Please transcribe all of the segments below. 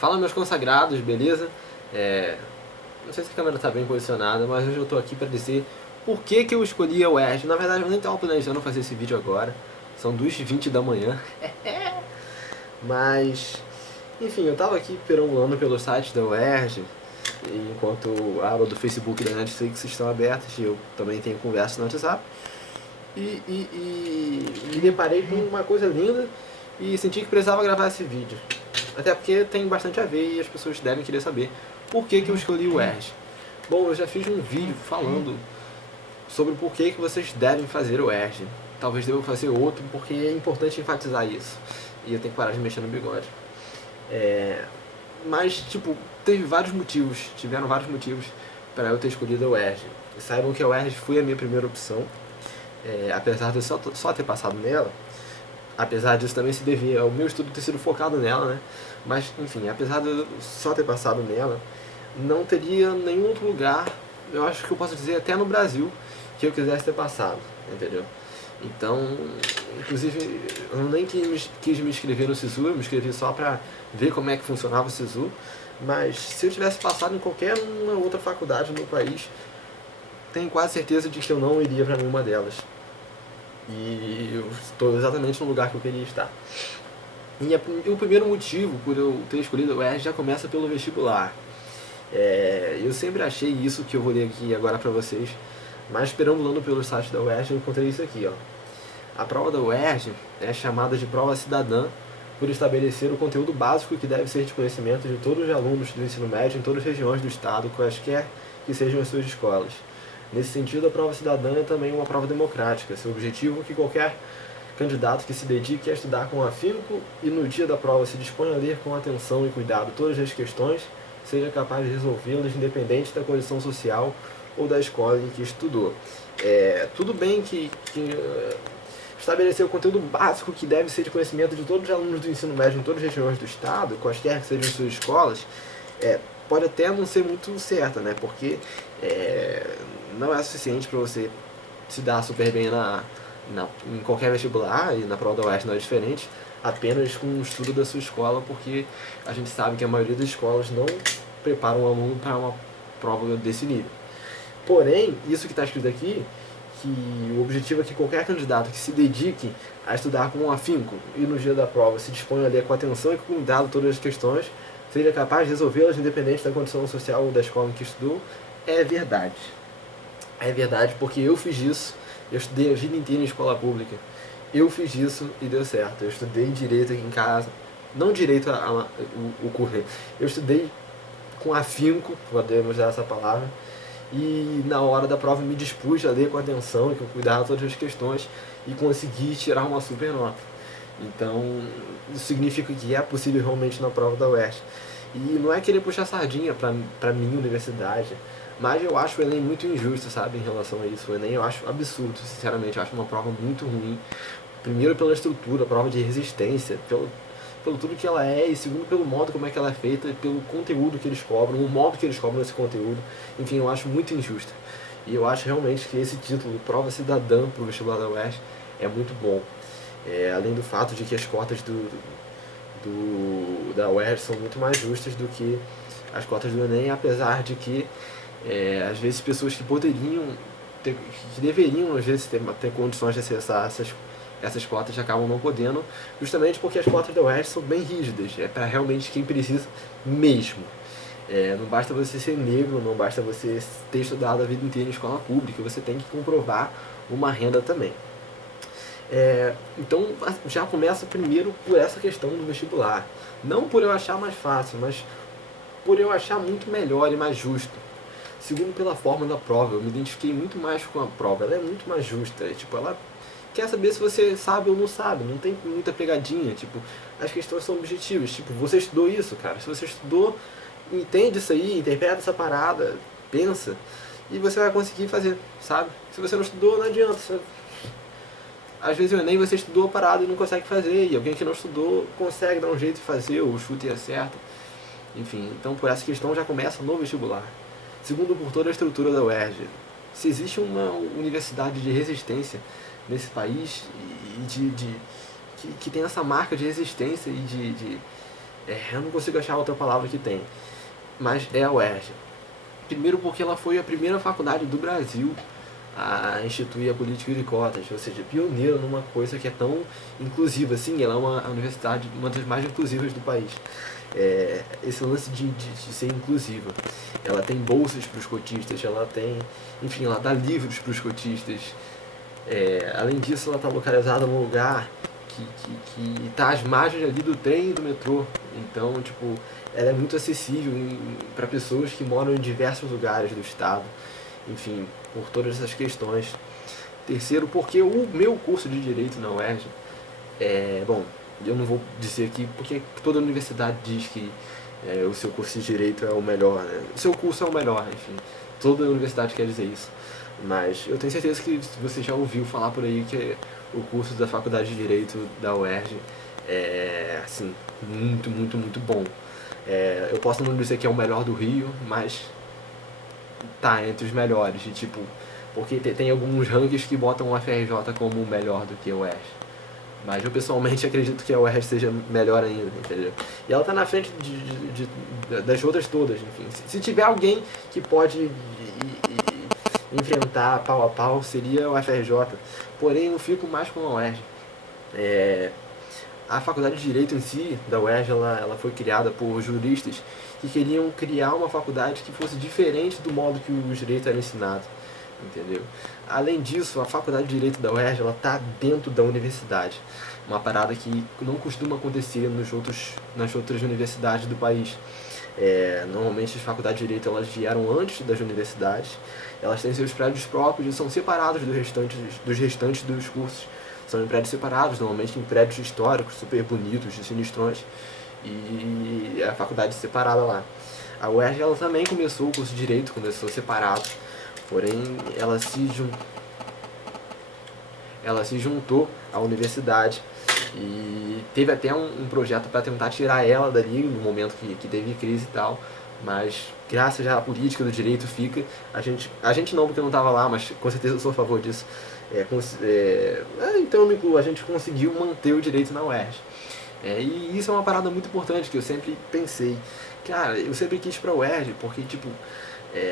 Fala, meus consagrados, beleza? Não sei se a câmera está bem posicionada, mas hoje eu estou aqui para dizer por que eu escolhi a UERJ. Na verdade, eu nem estava planejando fazer esse vídeo agora, são 2h20 da manhã. Mas, enfim, eu estava aqui perambulando pelo site da UERJ, enquanto a aba do Facebook e da Netflix estão abertas, e eu também tenho conversas no WhatsApp. E me deparei com uma coisa linda e senti que precisava gravar esse vídeo. Até porque tem bastante a ver e as pessoas devem querer saber por que eu escolhi o UERJ. Bom, eu já fiz um vídeo falando sobre por que vocês devem fazer o UERJ. Talvez deva fazer outro porque é importante enfatizar isso. E eu tenho que parar de mexer no bigode. Mas, tipo, tiveram vários motivos para eu ter escolhido a UERJ. E saibam que a UERJ foi a minha primeira opção. Apesar de eu só ter passado nela, apesar disso também se dever ao meu estudo ter sido focado nela, né? Mas, enfim, apesar de eu só ter passado nela, não teria nenhum outro lugar, eu acho que eu posso dizer até no Brasil, que eu quisesse ter passado, entendeu? Então, inclusive, eu nem quis me inscrever no SISU, eu me inscrevi só pra ver como é que funcionava o SISU, mas se eu tivesse passado em qualquer uma outra faculdade no país, tenho quase certeza de que eu não iria para nenhuma delas. E eu estou exatamente no lugar que eu queria estar. E o primeiro motivo por eu ter escolhido a UERJ já começa pelo vestibular. Eu sempre achei isso que eu vou ler aqui agora para vocês, mas perambulando pelo site da UERJ eu encontrei isso aqui, ó. A prova da UERJ é chamada de prova cidadã por estabelecer o conteúdo básico que deve ser de conhecimento de todos os alunos do ensino médio em todas as regiões do estado, quaisquer que sejam as suas escolas. Nesse sentido, a prova cidadã é também uma prova democrática. Seu objetivo é que qualquer candidato que se dedique a estudar com afinco e no dia da prova se disponha a ler com atenção e cuidado todas as questões, seja capaz de resolvê-las independente da condição social ou da escola em que estudou. Tudo bem que estabelecer o conteúdo básico que deve ser de conhecimento de todos os alunos do ensino médio em todas as regiões do estado, quaisquer que sejam as suas escolas, pode até não ser muito certa, né? Porque não é suficiente para você se dar super bem em qualquer vestibular, e na prova da UERJ não é diferente, apenas com o estudo da sua escola, porque a gente sabe que a maioria das escolas não preparam o aluno para uma prova desse nível. Porém, isso que está escrito aqui, que o objetivo é que qualquer candidato que se dedique a estudar com afinco e no dia da prova se disponha a ler com atenção e com cuidado todas as questões, seja capaz de resolvê-las independente da condição social ou da escola em que estudou, é verdade. É verdade porque eu fiz isso, eu estudei a vida inteira em escola pública. Eu fiz isso e deu certo. Eu estudei direito aqui em casa, não direito o currículo, eu estudei com afinco, podemos usar essa palavra, e na hora da prova me dispus a ler com atenção e com cuidado todas as questões e consegui tirar uma super nota. Então, isso significa que é possível realmente na prova da UERJ. E não é querer puxar sardinha pra minha universidade, mas eu acho o Enem muito injusto, sabe, em relação a isso. O Enem eu acho absurdo, sinceramente, eu acho uma prova muito ruim. Primeiro pela estrutura, prova de resistência, pelo tudo que ela é, e segundo pelo modo como é que ela é feita, pelo conteúdo que eles cobram, o modo que eles cobram esse conteúdo. Enfim, eu acho muito injusta. E eu acho realmente que esse título, Prova Cidadã para o vestibular da UERJ, é muito bom. Além do fato de que as cotas da UERJ são muito mais justas do que as cotas do Enem, apesar de que às vezes pessoas que deveriam às vezes ter condições de acessar essas cotas acabam não podendo, justamente porque as cotas da UERJ são bem rígidas, é para realmente quem precisa mesmo. Não basta você ser negro, não basta você ter estudado a vida inteira em escola pública, você tem que comprovar uma renda também. Então já começa primeiro por essa questão do vestibular. Não por eu achar mais fácil, mas por eu achar muito melhor e mais justo. Segundo pela forma da prova, eu me identifiquei muito mais com a prova, ela é muito mais justa, ela quer saber se você sabe ou não sabe, não tem muita pegadinha, as questões são objetivas, você estudou isso, cara, se você estudou, entende isso aí, interpreta essa parada, pensa, e você vai conseguir fazer, sabe? Se você não estudou, não adianta, às vezes o Enem você estudou a parada e não consegue fazer, e alguém que não estudou consegue dar um jeito de fazer, o chute acerta, enfim, então por essa questão já começa no vestibular. Segundo, por toda a estrutura da UERJ, se existe uma universidade de resistência nesse país que tem essa marca de resistência e Eu não consigo achar outra palavra que tem, mas é a UERJ. Primeiro porque ela foi a primeira faculdade do Brasil a instituir a política de cotas, ou seja, pioneira numa coisa que é tão inclusiva. Sim, ela é uma universidade, uma das mais inclusivas do país. Esse lance de ser inclusiva. Ela tem bolsas para os cotistas, ela tem, enfim, ela dá livros para os cotistas. Além disso, ela está localizada num lugar que está às margens ali do trem e do metrô. Então, tipo, ela é muito acessível para pessoas que moram em diversos lugares do estado. Enfim, por todas essas questões. Terceiro, porque o meu curso de Direito na UERJ, bom, eu não vou dizer aqui porque toda universidade diz que o seu curso de Direito é o melhor, né? O seu curso é o melhor, enfim, toda universidade quer dizer isso. Mas eu tenho certeza que você já ouviu falar por aí que o curso da Faculdade de Direito da UERJ é, assim, muito, muito, muito bom. Eu posso não dizer que é o melhor do Rio, mas tá entre os melhores, e tipo, porque tem alguns rankings que botam o FRJ como melhor do que o UERJ. Mas eu pessoalmente acredito que a UERJ seja melhor ainda, entendeu? E ela tá na frente das outras todas, enfim. Se tiver alguém que pode enfrentar pau a pau, seria o FRJ. Porém, eu fico mais com a UERJ. A faculdade de Direito em si, da UERJ, ela foi criada por juristas que queriam criar uma faculdade que fosse diferente do modo que o direito era ensinado, entendeu? Além disso, a faculdade de Direito da UERJ está dentro da universidade, uma parada que não costuma acontecer nas outras universidades do país. Normalmente as faculdades de Direito elas vieram antes das universidades, elas têm seus prédios próprios e são separados dos restantes dos cursos. São em prédios separados, normalmente em prédios históricos, super bonitos, de sinistrões, e a faculdade separada lá. A UERJ ela também começou o curso de Direito, começou separado, porém ela se juntou à universidade e teve até um projeto para tentar tirar ela dali no momento que teve crise e tal, mas graças à política do direito fica, a gente não, porque eu não estava lá, mas com certeza eu sou a favor disso. Então eu me incluo, a gente conseguiu manter o direito na UERJ. E isso é uma parada muito importante que eu sempre pensei. Cara, eu sempre quis ir pra UERJ porque, tipo,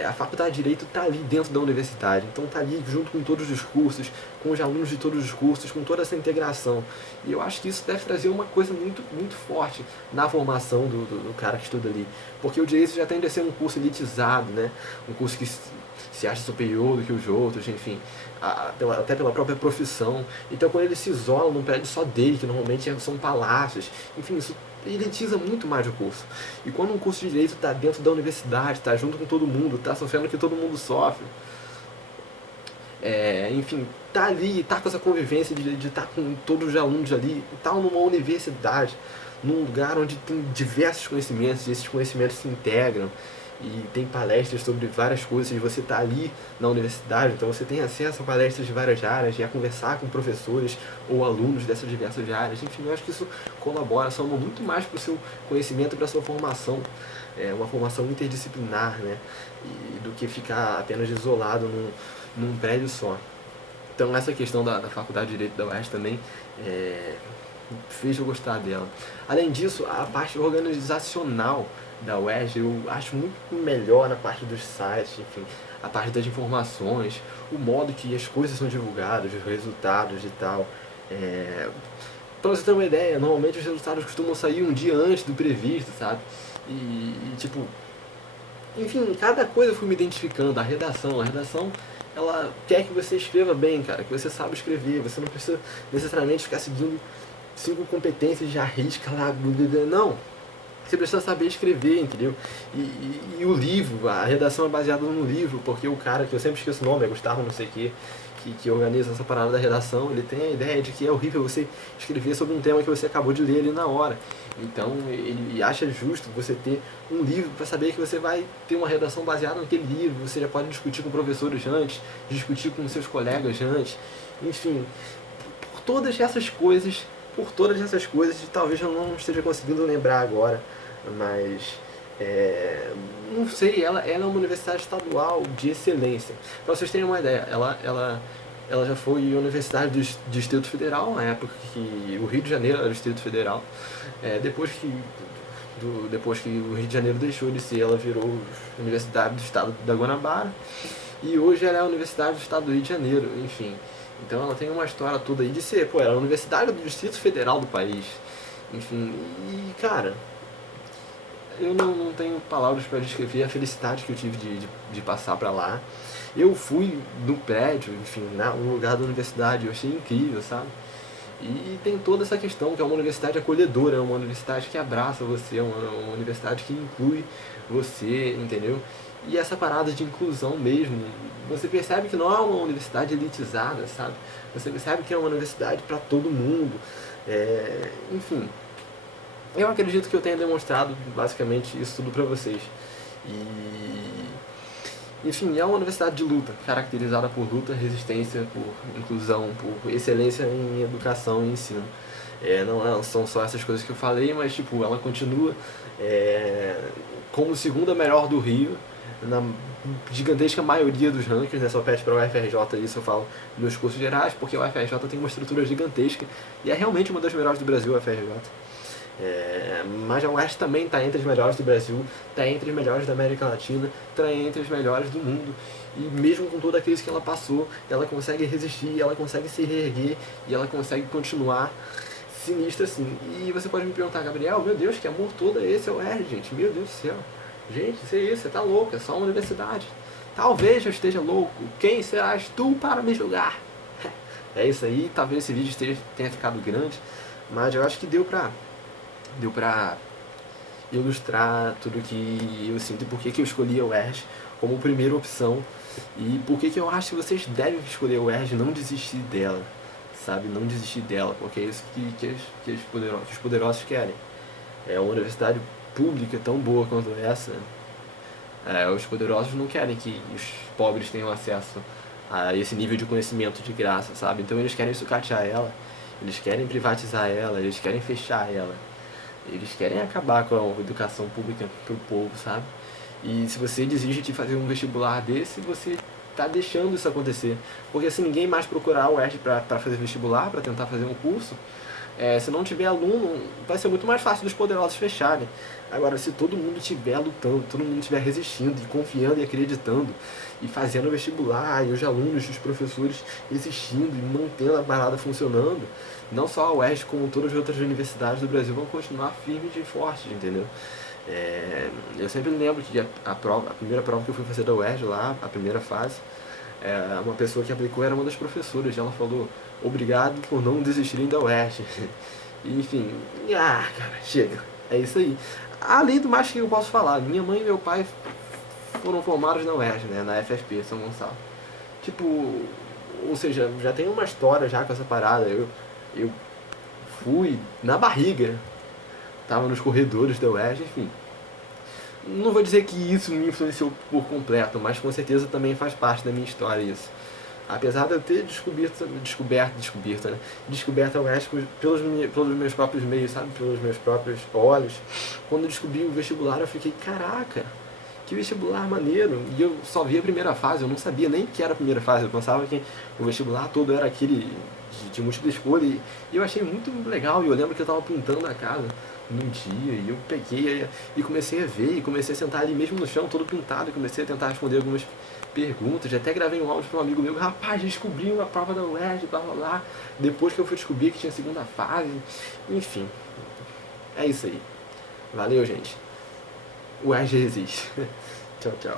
a faculdade de Direito tá ali dentro da universidade, então tá ali junto com todos os cursos, com os alunos de todos os cursos, com toda essa integração. E eu acho que isso deve trazer uma coisa muito, muito forte na formação do cara que estuda ali. Porque o Direito já tende a ser um curso elitizado, né? Um curso que se acha superior do que os outros, enfim, até pela própria profissão. Então quando ele se isola num prédio só dele, que normalmente são palácios, enfim, isso elitiza muito mais o curso. E quando um curso de Direito está dentro da universidade, está junto com todo mundo, está sofrendo o que todo mundo sofre, enfim, tá ali, tá com essa convivência de estar com todos os alunos ali, tá numa universidade, num lugar onde tem diversos conhecimentos, e esses conhecimentos se integram, e tem palestras sobre várias coisas, e você está ali na universidade, então você tem acesso a palestras de várias áreas, e a conversar com professores ou alunos dessas diversas áreas. Enfim, eu acho que isso colabora, soma muito mais para o seu conhecimento e para a sua formação, uma formação interdisciplinar, né, do que ficar apenas isolado num prédio só. Então essa questão da Faculdade de Direito da UERJ também fez eu gostar dela. Além disso, a parte organizacional da UERJ eu acho muito melhor na parte dos sites, enfim, a parte das informações, o modo que as coisas são divulgadas, os resultados e tal. Pra você ter uma ideia, normalmente os resultados costumam sair um dia antes do previsto, sabe? Tipo, enfim, cada coisa eu fui me identificando. A redação, ela quer que você escreva bem, cara, que você sabe escrever, você não precisa necessariamente ficar seguindo 5 competências de arrisca lá, não. Você precisa saber escrever, entendeu? E o livro, a redação é baseada no livro, porque o cara, que eu sempre esqueço o nome, é Gustavo não sei o que organiza essa parada da redação, ele tem a ideia de que é horrível você escrever sobre um tema que você acabou de ler ali na hora. Então ele acha justo você ter um livro para saber que você vai ter uma redação baseada naquele livro, você já pode discutir com professores antes, discutir com seus colegas antes, enfim, por todas essas coisas, talvez eu não esteja conseguindo lembrar agora, mas não sei, ela é uma universidade estadual de excelência. Para vocês terem uma ideia, ela já foi universidade do Distrito Federal, na época que o Rio de Janeiro era o Distrito Federal. Depois que depois que o Rio de Janeiro deixou de ser, ela virou Universidade do Estado da Guanabara, e hoje ela é a Universidade do Estado do Rio de Janeiro, enfim. Então ela tem uma história toda aí de ser, pô, ela é a Universidade do Distrito Federal do país, enfim, e cara, eu não tenho palavras para descrever a felicidade que eu tive de passar para lá. Eu fui no prédio, enfim, no lugar da universidade, eu achei incrível, sabe? E tem toda essa questão que é uma universidade acolhedora, é uma universidade que abraça você, é uma universidade que inclui você, entendeu? E essa parada de inclusão mesmo, você percebe que não é uma universidade elitizada, sabe? Você percebe que é uma universidade para todo mundo, enfim. Eu acredito que eu tenha demonstrado basicamente isso tudo para vocês. E, enfim, é uma universidade de luta, caracterizada por luta, resistência, por inclusão, por excelência em educação e ensino. Não são só essas coisas que eu falei, mas tipo, ela continua como segunda melhor do Rio, na gigantesca maioria dos rankings, né? Só pede para o UFRJ, isso eu falo nos cursos gerais, porque o UFRJ tem uma estrutura gigantesca e é realmente uma das melhores do Brasil, o UFRJ. Mas a UERJ também está entre as melhores do Brasil, está entre as melhores da América Latina, está entre as melhores do mundo. E mesmo com toda a crise que ela passou, ela consegue resistir, ela consegue se reerguer e ela consegue continuar sinistra assim. E você pode me perguntar, Gabriel, meu Deus, que amor todo é esse, é o UERJ, gente? Meu Deus do céu. Gente, isso é isso, você tá louco, é só uma universidade. Talvez eu esteja louco, quem serás tu para me julgar? É isso aí, talvez esse vídeo tenha ficado grande, mas eu acho que deu pra ilustrar tudo que eu sinto e por que eu escolhi a UERJ como primeira opção e por que eu acho que vocês devem escolher a UERJ e não desistir dela, sabe? Não desistir dela, porque é isso que os poderosos querem. É uma universidade pública tão boa quanto essa. Os poderosos não querem que os pobres tenham acesso a esse nível de conhecimento de graça, sabe? Então eles querem sucatear ela, eles querem privatizar ela, eles querem fechar ela. Eles querem acabar com a educação pública pro povo, sabe? E se você desiste de fazer um vestibular desse, você está deixando isso acontecer. Porque se ninguém mais procurar o UERJ para fazer vestibular, para tentar fazer um curso, se não tiver aluno, vai ser muito mais fácil dos poderosos fecharem. Agora, se todo mundo estiver lutando, todo mundo estiver resistindo, e confiando e acreditando, e fazendo vestibular, e os alunos, os professores existindo e mantendo a parada funcionando, não só a UERJ, como todas as outras universidades do Brasil vão continuar firmes e fortes, entendeu? Eu sempre lembro que a primeira prova que eu fui fazer da UERJ lá, a primeira fase, uma pessoa que aplicou era uma das professoras, e ela falou: obrigado por não desistirem da UERJ. Enfim, cara, chega, é isso aí. Além do mais, que eu posso falar, minha mãe e meu pai foram formados na UERJ, né, na FFP, São Gonçalo. Tipo, ou seja, já tem uma história já com essa parada. Eu fui na barriga, tava nos corredores da UERJ, enfim. Não vou dizer que isso me influenciou por completo, mas com certeza também faz parte da minha história isso. Apesar de eu ter descoberto a UERJ pelos meus próprios meios, sabe? Pelos meus próprios olhos. Quando eu descobri o vestibular, eu fiquei, caraca, que vestibular maneiro. E eu só vi a primeira fase, eu não sabia nem que era a primeira fase. Eu pensava que o vestibular todo era aquele de múltipla escolha. E eu achei muito legal. E eu lembro que eu estava pintando a casa num dia, e eu peguei e comecei a ver, e comecei a sentar ali mesmo no chão, todo pintado, e comecei a tentar responder algumas perguntas. Até gravei um áudio para um amigo meu: rapaz, descobri uma prova da UERJ, blá blá blá. Depois que eu fui descobrir que tinha segunda fase. Enfim, é isso aí. Valeu, gente. O UERJ existe. Tchau, tchau.